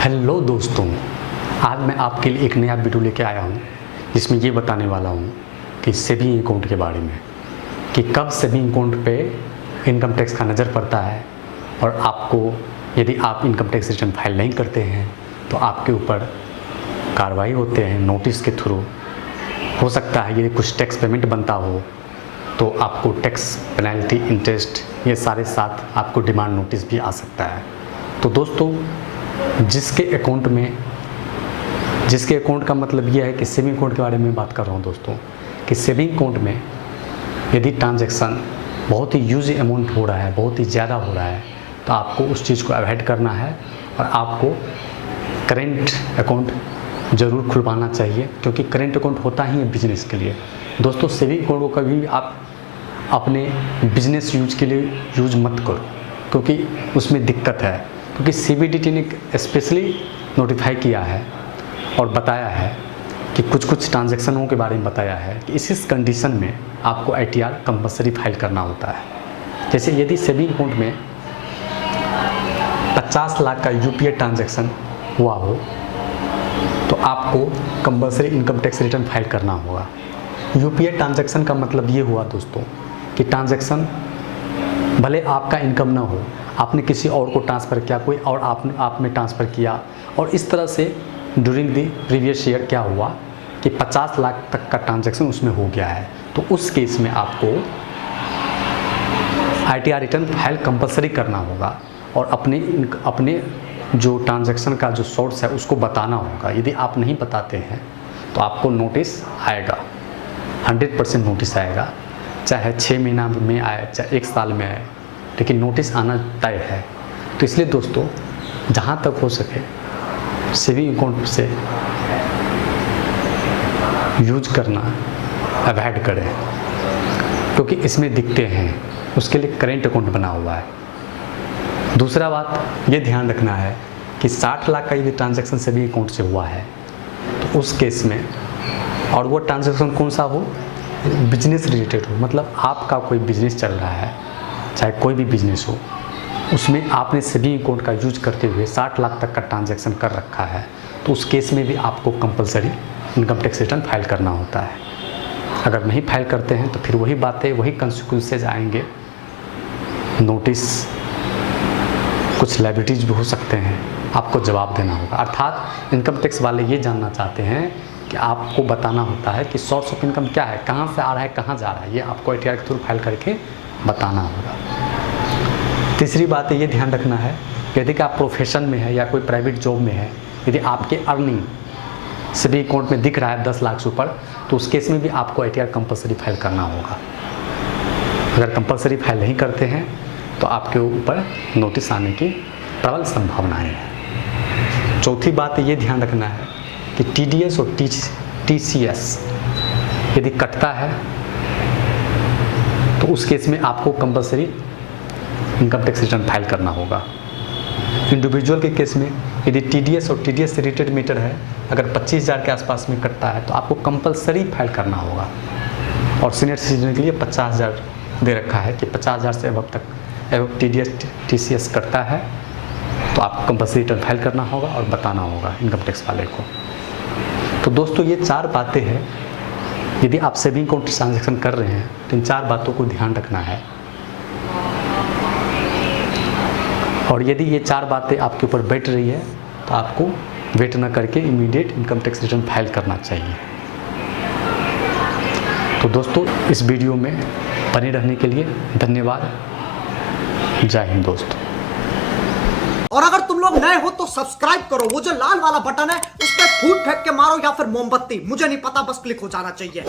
Hello दोस्तों, आज मैं आपके लिए एक नया वीडियो लेके आया हूँ जिसमें ये बताने वाला हूँ कि सेविंग अकाउंट के बारे में कि कब सेविंग अकाउंट पे इनकम टैक्स का नज़र पड़ता है और आपको यदि आप इनकम टैक्स रिटर्न फाइल नहीं करते हैं तो आपके ऊपर कार्रवाई होते हैं नोटिस के थ्रू। हो सकता है यदि कुछ टैक्स पेमेंट बनता हो तो आपको टैक्स पेनल्टी, इंटरेस्ट ये सारे साथ आपको डिमांड नोटिस भी आ सकता है। तो दोस्तों, जिसके अकाउंट का मतलब यह है कि सेविंग अकाउंट के बारे में बात कर रहा हूँ दोस्तों, कि सेविंग अकाउंट में यदि ट्रांजैक्शन बहुत ही यूज अमाउंट हो रहा है, बहुत ही ज़्यादा हो रहा है, तो आपको उस चीज़ को अवॉइड करना है और आपको करेंट अकाउंट ज़रूर खुलवाना चाहिए, क्योंकि करेंट अकाउंट होता ही है बिजनेस के लिए। दोस्तों, सेविंग अकाउंट को कभी भी आप अपने बिजनेस यूज के लिए यूज मत करो, क्योंकि उसमें दिक्कत है। क्योंकि CBDT ने स्पेशली नोटिफाई किया है और बताया है कि कुछ ट्रांजैक्शनों के बारे में बताया है कि इस कंडीशन में आपको ITR कंपलसरी फाइल करना होता है। जैसे यदि सेविंग अकाउंट में 50 लाख का UPI ट्रांजैक्शन हुआ हो तो आपको compulsory income tax return file करना होगा। UPI ट्रांजैक्शन का मतलब ये हुआ दोस्तों कि ट्रांजैक्शन भले आपका इनकम ना हो, आपने किसी और को ट्रांसफ़र किया, कोई और आप में ट्रांसफ़र किया, और इस तरह से ड्यूरिंग द प्रीवियस ईयर क्या हुआ कि 50 लाख तक का ट्रांजैक्शन उसमें हो गया है, तो उस केस में आपको ITR रिटर्न फाइल कंपलसरी करना होगा और अपने जो ट्रांजैक्शन का जो सोर्स है उसको बताना होगा। यदि आप नहीं बताते हैं तो आपको नोटिस आएगा, 100% नोटिस आएगा, चाहे 6 महीना में आए चाहे 1 साल में आए, लेकिन नोटिस आना तय है। तो इसलिए दोस्तों, जहाँ तक हो सके सेविंग अकाउंट से यूज करना अवॉइड करें, क्योंकि इसमें दिक्कतें हैं। उसके लिए करेंट अकाउंट बना हुआ है। दूसरा बात ये ध्यान रखना है कि 60 लाख का यदि ट्रांजैक्शन सेविंग अकाउंट से हुआ है तो उस केस में, और वो ट्रांजैक्शन कौन सा हो, बिजनेस रिलेटेड हो, मतलब आपका कोई बिजनेस चल रहा है, चाहे कोई भी बिजनेस हो, उसमें आपने सेविंग अकाउंट का यूज करते हुए 60 लाख तक का ट्रांजैक्शन कर रखा है, तो उस केस में भी आपको compulsory income tax return file करना होता है। अगर नहीं फाइल करते हैं तो फिर वही बातें, वही कंसिक्वेंसेज आएंगे, नोटिस, कुछ लायबिलिटीज भी हो सकते हैं, आपको जवाब देना होगा। अर्थात इनकम टैक्स वाले ये जानना चाहते हैं कि आपको बताना होता है कि सोर्स ऑफ इनकम क्या है, कहाँ से आ रहा है, कहाँ जा रहा है, ये आपको ITR के थ्रू फाइल करके बताना होगा। तीसरी बात ये ध्यान रखना है, यदि कि आप प्रोफेशन में है या कोई प्राइवेट जॉब में है, यदि आपके अर्निंग सेविंग अकाउंट में दिख रहा है 10 लाख से ऊपर, तो उस केस में भी आपको ITR कंपलसरी फाइल करना होगा। अगर कंपलसरी फाइल नहीं करते हैं तो आपके ऊपर नोटिस आने की प्रबल संभावनाएं हैं। चौथी बात ये ध्यान रखना है कि TDS और TCS यदि कटता है तो उस केस में आपको compulsory income tax return file करना होगा। इंडिविजुअल के केस में यदि TDS और TDS से रिलेटेड मैटर है, अगर 25,000 के आसपास में कटता है तो आपको कंपलसरी फाइल करना होगा। और सीनियर सिटीजन के लिए 50,000 दे रखा है कि 50,000 से अब तक TDS TCS करता है तो आपको कंपलसरी रिटर्न फाइल करना होगा और बताना होगा इनकम टैक्स वाले को। तो दोस्तों, ये 4 बातें हैं। यदि आप सेविंग अकाउंट ट्रांजैक्शन कर रहे हैं तो इन 4 बातों को ध्यान रखना है, और यदि ये 4 बातें आपके ऊपर बैठ रही है तो आपको वेट न करके immediate income tax return file करना चाहिए। तो दोस्तों, इस वीडियो में बने रहने के लिए धन्यवाद। जय हिंद दोस्तों। और अगर तुम लोग नए हो तो सब्सक्राइब करो, वो जो लाल वाला बटन है उस पर फूट फेंक के मारो या फिर मोमबत्ती, मुझे नहीं पता, बस क्लिक हो जाना चाहिए।